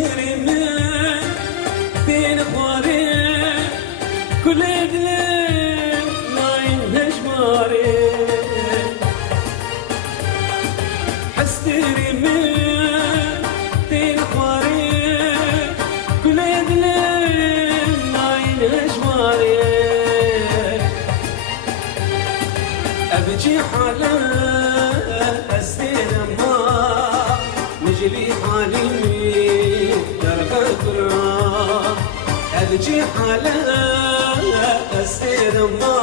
حستري من بين خواري كل دليل ما ينهج ماري حستري من بين خواري كل دليل ما ينهج ماري أبجي حالا أستير ما نجري حالي درغ كرام أبجي حالا أستير ما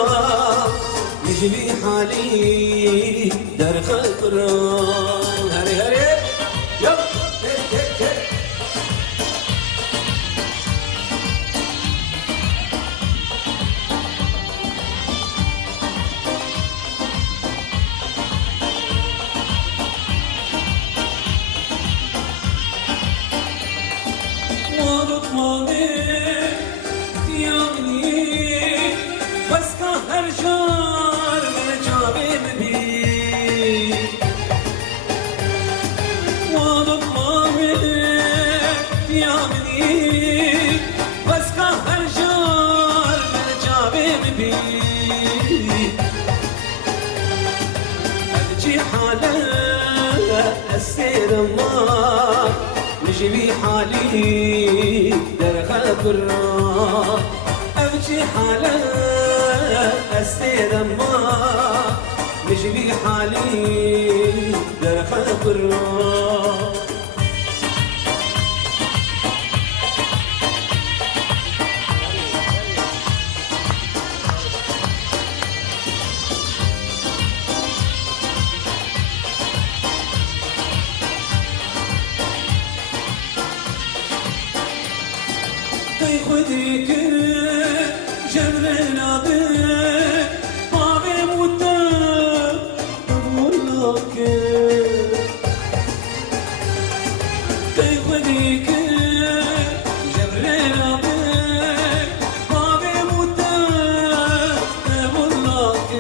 نجري حالي درغ كرام هري هري يب هيك هيك هيك أسير ما نجري حالي درغ كرام أبجي حالا أسير ما نجري حالي درغ كرام خذيك جبرنا بك طابي مدة أقول لك خذيك جبرنا بك طابي مدة أقول لك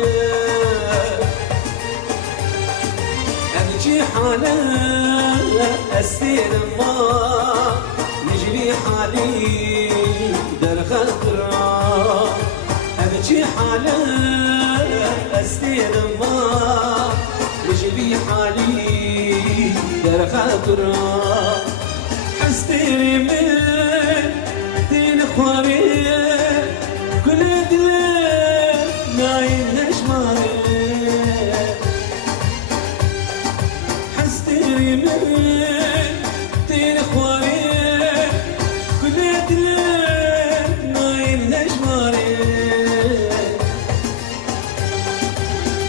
أبجي حالا أستير ما نجري حالي درغ كرام أبجي حالا أستير ما نجري حالي درغ كرام حستري من دين خواري كل دليل ما ينهج ماري حستري من دين خواري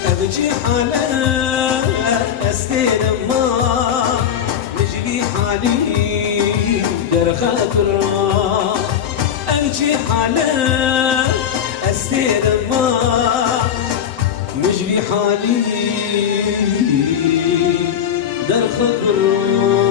أبجي حالا أستير ما نجري حالي درغ كرام أبجي حالا أستير ما نجري حالي درغ كرام